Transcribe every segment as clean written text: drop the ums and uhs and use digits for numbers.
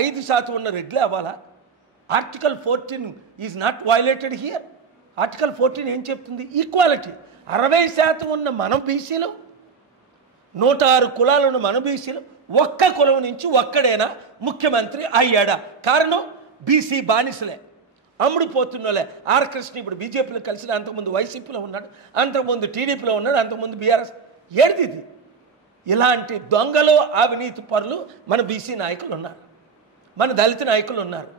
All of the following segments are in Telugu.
5% ఉన్న రెడ్లే అవ్వాలా? Article 14 is not violated here. Article 14 ఏం చెప్తుంది? ఈక్వాలిటీ. 60% ఉన్న మనం బీసీలు, 106 కులాలు ఉన్న మన బీసీలు, ఒక్క కులం నుంచి ఒక్కడైనా ముఖ్యమంత్రి అయ్యాడా? కారణం బీసీ బానిసలే, అమ్ముడుపోతున్నోలే. ఆర్ కృష్ణ ఇప్పుడు బీజేపీలో కలిసి, అంతకుముందు వైసీపీలో ఉన్నాడు, అంతకుముందు టీడీపీలో ఉన్నాడు, అంతకుముందు బీఆర్ఎస్. ఏడిది ఇది? ఇలాంటి దొంగలు, అవినీతి పరులు మన బీసీ నాయకులు ఉన్నారు, మన దళిత నాయకులు ఉన్నారు.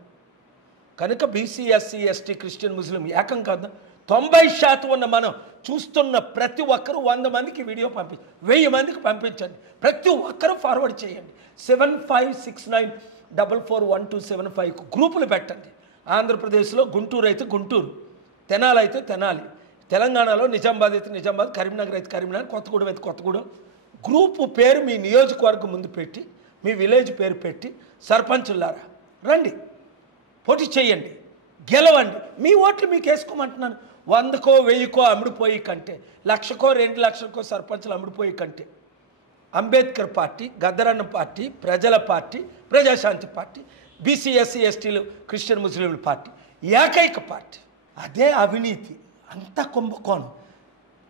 కనుక బీసీ, ఎస్సీ, ఎస్టీ, క్రిస్టియన్, ముస్లిం ఏకం కాదు, 90% ఉన్న మనం చూస్తున్న ప్రతి ఒక్కరూ 100 మందికి వీడియో 1000 మందికి పంపించండి. ప్రతి ఒక్కరూ ఫార్వర్డ్ చేయండి. 7569441275 గ్రూపులు పెట్టండి. ఆంధ్రప్రదేశ్లో గుంటూరు అయితే గుంటూరు, తెనాలి అయితే తెనాలి, తెలంగాణలో నిజామాబాద్ అయితే నిజామాబాద్, కరీంనగర్ అయితే కరీంనగర్, కొత్తగూడెం అయితే కొత్తగూడెం. గ్రూపు పేరు మీ నియోజకవర్గం ముందు పెట్టి, మీ విలేజ్ పేరు పెట్టి, సర్పంచులారా రండి, పోటీ చేయండి, గెలవండి. మీ ఓట్లు మీకు వేసుకోమంటున్నాను. 100కో 1000కో అమ్ముడుపోయి కంటే, 1,00,000కో 2 లక్షలకో సర్పంచులు అమ్ముడుపోయి కంటే, అంబేద్కర్ పార్టీ, గద్దరన్న పార్టీ, ప్రజల party, Prajashanti party, BC, SC, ఎస్టీలు, క్రిస్టియన్, ముస్లింల పార్టీ, ఏకైక పార్టీ. అదే అవినీతి, అంత కుంభకోణం.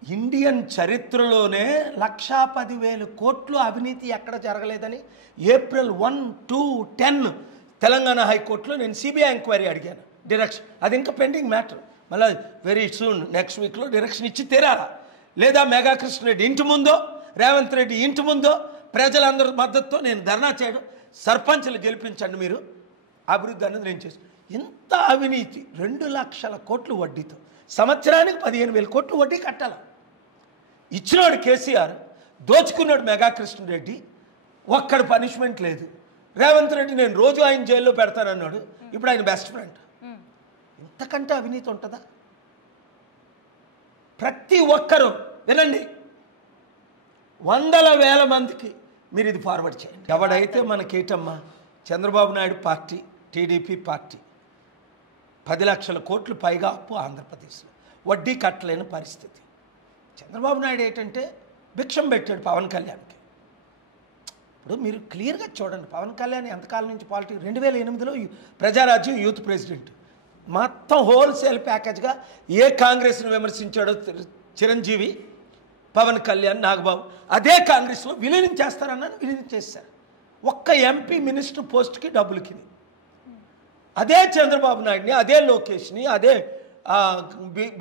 ఇండియన్ చరిత్రలోనే 1,10,000 కోట్లు అవినీతి ఎక్కడ జరగలేదని ఏప్రిల్ 1, 2, 10 తెలంగాణ హైకోర్టులో నేను సిబిఐ ఎంక్వైరీ అడిగాను, డైరెక్షన్. అది ఇంకా పెండింగ్ మ్యాటర్. మళ్ళీ వెరీ సూన్ నెక్స్ట్ వీక్లో డైరెక్షన్ ఇచ్చి తీరాలా. లేదా మెగా కృష్ణరెడ్డి ఇంటి ముందో, రేవంత్ రెడ్డి ఇంటి ముందో ప్రజలందరి మద్దతుతో నేను ధర్నా చేయడం, సర్పంచ్లు గెలిపించండి మీరు, అభివృద్ధి అనేది నేను చేస్తాను. ఇంత అవినీతి, 2 లక్షల కోట్లు వడ్డీతో, సంవత్సరానికి 15,000 కోట్లు వడ్డీ కట్టాలి. ఇచ్చినోడు కేసీఆర్, దోచుకున్నాడు మెగా కృష్ణరెడ్డి, ఒక్కడు పనిష్మెంట్ లేదు. రేవంత్ రెడ్డి నేను రోజు ఆయన జైల్లో పెడతానన్నాడు, ఇప్పుడు ఆయన బెస్ట్ ఫ్రెండ్. ఇంతకంటే అవినీతి ఉంటుందా? ప్రతి ఒక్కరూ వినండి, 100,000 మందికి మీరు ఇది ఫార్వర్డ్ చేయండి. ఎవడైతే మనకేటమ్మా, Chandrababu Naidu party, TDP party 10 లక్షల కోట్లు పైగా అప్పు ఆంధ్రప్రదేశ్లో, వడ్డీ కట్టలేని పరిస్థితి. చంద్రబాబు నాయుడు ఏంటంటే భిక్షం పెట్టాడు పవన్ కళ్యాణ్కి. ఇప్పుడు మీరు క్లియర్గా చూడండి, పవన్ కళ్యాణ్ ఎంతకాలం నుంచి పాలిటిక్స్, 2008లో ప్రజారాజ్యం యూత్ ప్రెసిడెంట్, మొత్తం హోల్సేల్ ప్యాకేజ్గా ఏ కాంగ్రెస్ను విమర్శించాడో చిరంజీవి, పవన్ కళ్యాణ్, నాగబాబు, అదే కాంగ్రెస్లో విలీనం చేస్తారన్నాను, విలీనం చేశారు. ఒక్క ఎంపీ మినిస్టర్ పోస్ట్కి డబ్బులకి. అదే చంద్రబాబు నాయుడిని, అదే లోకేష్ని, అదే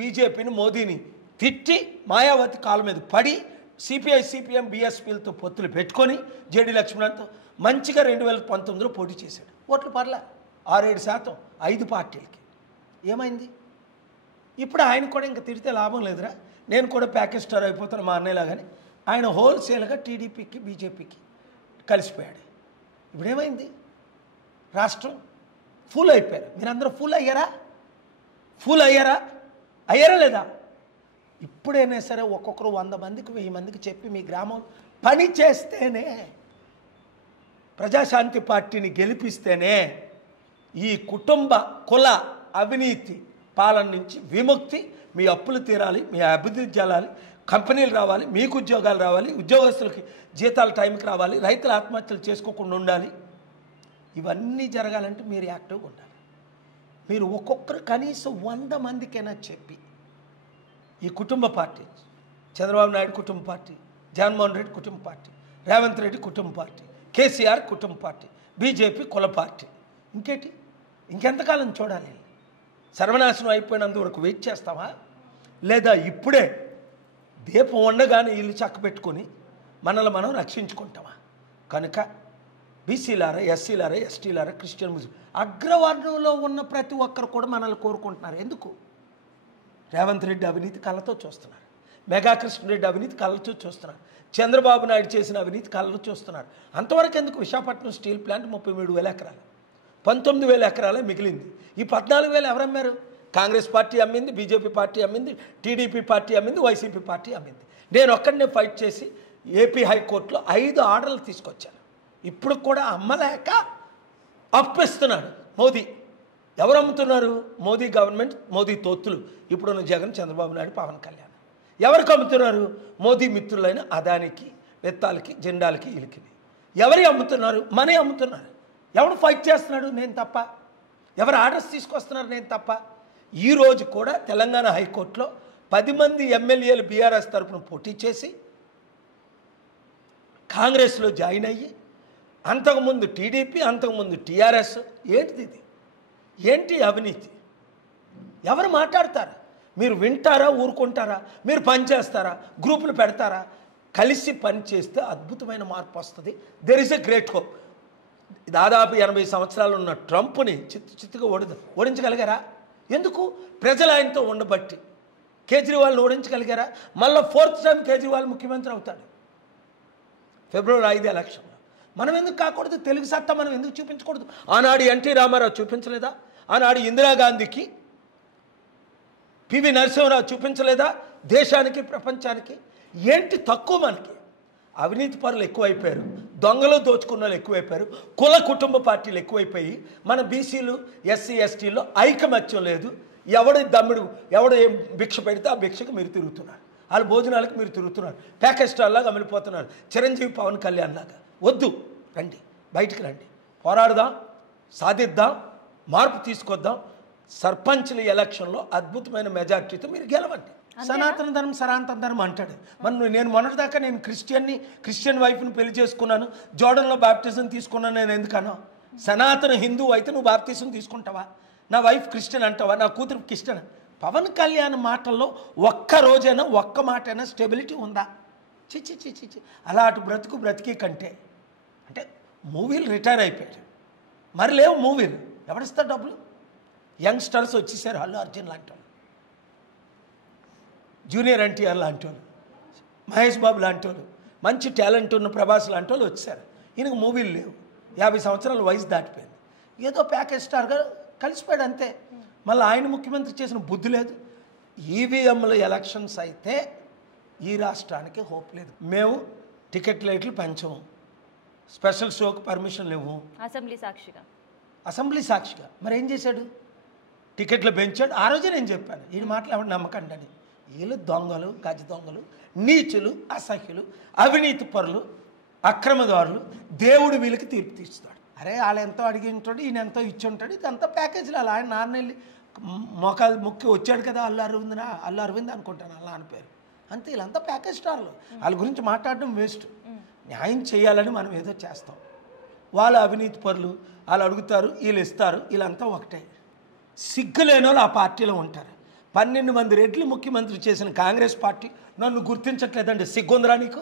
బీజేపీని, మోదీని తిట్టి మాయావతి కాళ్ళ మీద పడి, సిపిఐ, సిపిఎం, బీఎస్పీలతో పొత్తులు పెట్టుకొని, జేడీ లక్ష్మణ్తో మంచిగా 2019లో పోటీ చేశాడు. ఓట్లు పర్లే 6-7%, 5 పార్టీలకి. ఏమైంది? ఇప్పుడు ఆయన కూడా ఇంకా తిడితే లాభం లేదురా, నేను కూడా ప్యాకేజ్ స్టార్ అయిపోతాను మా అన్నయ్యలాగాని ఆయన హోల్సేల్గా టీడీపీకి, బీజేపీకి కలిసిపోయాడు. ఇప్పుడేమైంది? రాష్ట్రం ఫుల్ అయిపోయారు. మీరందరూ ఫుల్ అయ్యారా? ఫుల్ అయ్యారా? అయ్యారా లేదా? ఇప్పుడైనా సరే ఒక్కొక్కరు 100 మందికి 1000 మందికి చెప్పి మీ గ్రామం పని చేస్తేనే, ప్రజాశాంతి పార్టీని గెలిపిస్తేనే ఈ కుటుంబ కుల అవినీతి పాలన నుంచి విముక్తి, మీ అప్పులు తీరాలి, మీ అభివృద్ధి జలాలి, కంపెనీలు రావాలి, మీకు ఉద్యోగాలు రావాలి, ఉద్యోగస్తులకి జీతాలు టైంకి రావాలి, రైతులు ఆత్మహత్యలు చేసుకోకుండా ఉండాలి. ఇవన్నీ జరగాలంటే మీరు యాక్టివ్గా ఉండాలి. మీరు ఒక్కొక్కరు కనీసం 100 మందికైనా చెప్పి, ఈ కుటుంబ పార్టీ, చంద్రబాబు నాయుడు కుటుంబ పార్టీ, జగన్మోహన్ రెడ్డి కుటుంబ పార్టీ, రేవంత్ రెడ్డి కుటుంబ పార్టీ, కేసీఆర్ కుటుంబ పార్టీ, బీజేపీ కుల పార్టీ, ఇంకేంటి? ఇంకెంతకాలం చూడాలి? సర్వనాశనం అయిపోయినందు వరకు వెయిట్ చేస్తావా? లేదా ఇప్పుడే దీపం ఉండగానే ఇల్లు చక్కబెట్టుకొని మనల్ని మనం రక్షించుకుంటామా? కనుక బీసీలారా, ఎస్సీలారా, ఎస్టీలారా, క్రిస్టియన్, ముస్లిం అగ్రవర్ణంలో ఉన్న ప్రతి ఒక్కరు కూడా మనల్ని కోరుకుంటున్నారు. ఎందుకు? రేవంత్ రెడ్డి అవినీతి కళ్ళతో చూస్తున్నారు, మెగా కృష్ణరెడ్డి అవినీతి కళ్ళతో చూస్తున్నారు, చంద్రబాబు నాయుడు చేసిన అవినీతి కళ్ళతో చూస్తున్నారు. అంతవరకు ఎందుకు? విశాఖపట్నం స్టీల్ ప్లాంట్ 33,000 ఎకరాలు, 19,000 ఎకరాలే మిగిలింది. ఈ 14,000 ఎవరు అమ్మారు? కాంగ్రెస్ పార్టీ అమ్మింది, బీజేపీ పార్టీ అమ్మింది, టీడీపీ పార్టీ అమ్మింది, వైసీపీ పార్టీ అమ్మింది. నేను ఒక్కడనే ఫైట్ చేసి ఏపీ హైకోర్టులో 5 ఆర్డర్లు తీసుకొచ్చాను. ఇప్పుడు కూడా అమ్మలేక అప్పిస్తున్నాడు మోదీ. ఎవరు అమ్ముతున్నారు? మోదీ గవర్నమెంట్, మోదీ తొత్తులు, ఇప్పుడున్న జగన్, చంద్రబాబు నాయుడు, పవన్ కళ్యాణ్. ఎవరికి అమ్ముతున్నారు? మోదీ మిత్రులైన అదానికి, వెత్తాలకి, జెండాలకి, ఇలికిని. ఎవరి అమ్ముతున్నారు? మనే అమ్ముతున్నారు. ఎవడు ఫైట్ చేస్తున్నాడు? నేను తప్ప. ఎవరు ఆర్డర్స్ తీసుకొస్తున్నారు? నేను తప్ప. ఈరోజు కూడా తెలంగాణ హైకోర్టులో 10 మంది ఎమ్మెల్యేలు బీఆర్ఎస్ తరఫున పోటీ చేసి కాంగ్రెస్లో జాయిన్ అయ్యి, అంతకుముందు టీడీపీ, అంతకుముందు టీఆర్ఎస్. ఏంటిది ఇది? ఏంటి అవినీతి? ఎవరు మాట్లాడతారా? మీరు వింటారా? ఊరుకుంటారా? మీరు పని చేస్తారా? గ్రూపులు పెడతారా? కలిసి పని చేస్తే అద్భుతమైన మార్పు వస్తుంది. There is a great hope. దాదాపు 80 సంవత్సరాలు ఉన్న ట్రంప్ని చిత్తుగా ఓడించగలిగారా? ఎందుకు? ప్రజలు ఆయనతో ఉండబట్టి. కేజ్రీవాల్ని ఓడించగలిగారా? మళ్ళీ 4th టైం కేజ్రీవాల్ ముఖ్యమంత్రి అవుతాడు ఫిబ్రవరి 5 ఎలక్షన్లో. మనం ఎందుకు కాకూడదు? తెలుగు సత్తా మనం ఎందుకు చూపించకూడదు? ఆనాడు ఎన్టీ రామారావు చూపించలేదా? ఆనాడు ఇందిరాగాంధీకి, పివి నరసింహరావు చూపించలేదా? దేశానికి, ప్రపంచానికి. ఏంటి తక్కువ మనకి? అవినీతి పరులు ఎక్కువైపోయారు, దొంగలు దోచుకున్న వాళ్ళు ఎక్కువైపోయారు, కుల కుటుంబ పార్టీలు ఎక్కువైపోయి మన బీసీలు, ఎస్సీ, ఎస్టీలో ఐకమత్యం లేదు. ఎవడు దమ్ముడు, ఎవడు ఏం భిక్ష పెడితే ఆ భిక్షకు మీరు తిరుగుతున్నారు, వాళ్ళ భోజనాలకు మీరు తిరుగుతున్నారు, ప్యాకేజ్ స్టార్లాగా అమలిపోతున్నారు, చిరంజీవి, పవన్ కళ్యాణ్ లాగా. వద్దు, రండి, బయటికి రండి, పోరాడదాం, సాధిద్దాం, మార్పు తీసుకొద్దాం. సర్పంచ్ల ఎలక్షన్లో అద్భుతమైన మెజార్టీతో మీరు గెలవండి. సనాతన ధర్మం, సనాతన ధర్మం అంటాడు. నేను మొన్నటిదాకా నేను క్రిస్టియన్ వైఫ్ని పెళ్లి చేసుకున్నాను, జోర్డన్లో బాప్టిజం తీసుకున్నాను. నేను ఎందుకన్నా? సనాతన హిందూ అయితే నువ్వు బాప్టిజం తీసుకుంటావా? నా వైఫ్ క్రిస్టియన్ అంటావా? నా కూతురు క్రిస్టియన్? పవన్ కళ్యాణ్ మాటల్లో ఒక్క రోజైనా, ఒక్క మాటైనా స్టెబిలిటీ ఉందా? చిచ్చి చిచ్చి చి అలా అటు బ్రతికి కంటే అంటే మూవీలు రిటైర్ అయిపోయారు, మరి లేవు మూవీలు. ఎవరిస్తారు డబ్బులు? యంగ్స్టర్స్ వచ్చేసారు. అల్లు అర్జున్ లాంటి వాళ్ళు, జూనియర్ ఎన్టీఆర్ లాంటి వాళ్ళు, మహేష్ బాబు లాంటి వాళ్ళు, మంచి టాలెంట్ ఉన్న ప్రభాస్ లాంటి వాళ్ళు వచ్చారు. ఈయనకు మూవీలు లేవు, 50 సంవత్సరాల వయసు దాటిపోయింది. ఏదో ప్యాకేజ్ స్టార్గా కలిసిపోయాడు అంతే. మళ్ళీ ఆయన ముఖ్యమంత్రి చేసిన బుద్ధి లేదు. ఈవీఎంల ఎలక్షన్స్ అయితే ఈ రాష్ట్రానికి హోప్ లేదు. మేము టికెట్ రేట్లు పెంచము, స్పెషల్ షోకి పర్మిషన్లు ఇవ్వము. అసెంబ్లీ సాక్షిగా మరి ఏం చేశాడు? టికెట్లు పెంచాడు. ఆ రోజే నేను చెప్పాను, ఈ మాటలు ఎవరు నమ్మకండి అని. వీళ్ళు దొంగలు, గజ దొంగలు, నీచులు, అసహ్యులు, అవినీతి పరులు, అక్రమదారులు. దేవుడు వీళ్ళకి తీర్పు తీస్తాడు. అరే వాళ్ళు ఎంతో అడిగి ఉంటాడు, ఈయన ఎంతో ఇచ్చి ఉంటాడు. ఇదంతా ప్యాకేజీలు. అలా ఆయన నాన్నెళ్ళి మొక్కలు ముక్కి వచ్చాడు కదా, అల్లు అరవింద్ అనుకుంటాను అలా అని పేరు. అంతే, వీళ్ళంతా ప్యాకేజ్ స్టార్లు. వాళ్ళ గురించి మాట్లాడడం వేస్ట్. న్యాయం చేయాలని మనం ఏదో చేస్తాం. వాళ్ళు అవినీతి పరులు, వాళ్ళు అడుగుతారు, వీళ్ళు ఇస్తారు. వీళ్ళంతా ఒకటే. సిగ్గులేని వాళ్ళు ఆ పార్టీలో ఉంటారు. 12 మంది రెడ్లు ముఖ్యమంత్రి చేసిన కాంగ్రెస్ పార్టీ నన్ను గుర్తించట్లేదండి. సిగ్గుందిరా నీకు?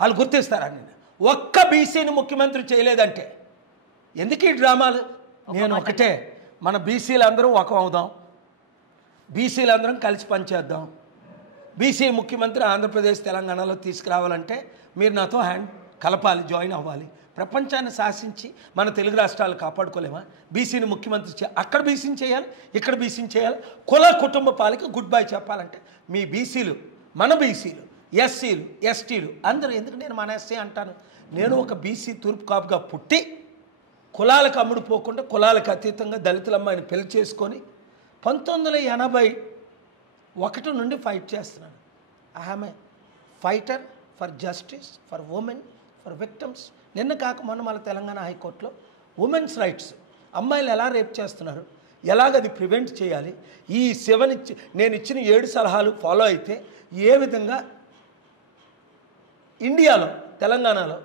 వాళ్ళు గుర్తిస్తారా? నేను ఒక్క బీసీని ముఖ్యమంత్రి చేయలేదంటే ఎందుకు ఈ డ్రామాలు? నేను ఒకటే, మన బీసీలందరం ఒక అవుదాం, బీసీలందరం కలిసి పనిచేద్దాం. బీసీ ముఖ్యమంత్రి ఆంధ్రప్రదేశ్, తెలంగాణలో తీసుకురావాలంటే మీరు నాతో హ్యాండ్ కలపాలి, జాయిన్ అవ్వాలి. ప్రపంచాన్ని శాసించి మన తెలుగు రాష్ట్రాలు కాపాడుకోలేమా? బీసీని ముఖ్యమంత్రి అక్కడ బీసీని చేయాలి, ఇక్కడ బీసీని చేయాలి. కుల కుటుంబ పాలకి గుడ్ బై చెప్పాలంటే మీ బీసీలు, మన బీసీలు, ఎస్సీలు, ఎస్టీలు అందరూ. ఎందుకు నేను మన ఎస్సీ అంటాను? నేను ఒక బీసీ తూర్పు కాపుగా పుట్టి కులాలకు అమ్ముడుపోకుండా కులాలకు అతీతంగా దళితుల అమ్మాయిని పెళ్లి చేసుకొని 1981 నుండి ఫైట్ చేస్తున్నాను. I'm a fighter for justice, for women, for victims. నిన్న కాక మొన్న మన తెలంగాణ హైకోర్టులో ఉమెన్స్ రైట్స్, అమ్మాయిలు ఎలా రేప్ చేస్తున్నారు, ఎలాగది ప్రివెంట్ చేయాలి, ఈ నేను ఇచ్చిన 7 సలహాలు ఫాలో అయితే ఏ విధంగా ఇండియాలో, తెలంగాణలో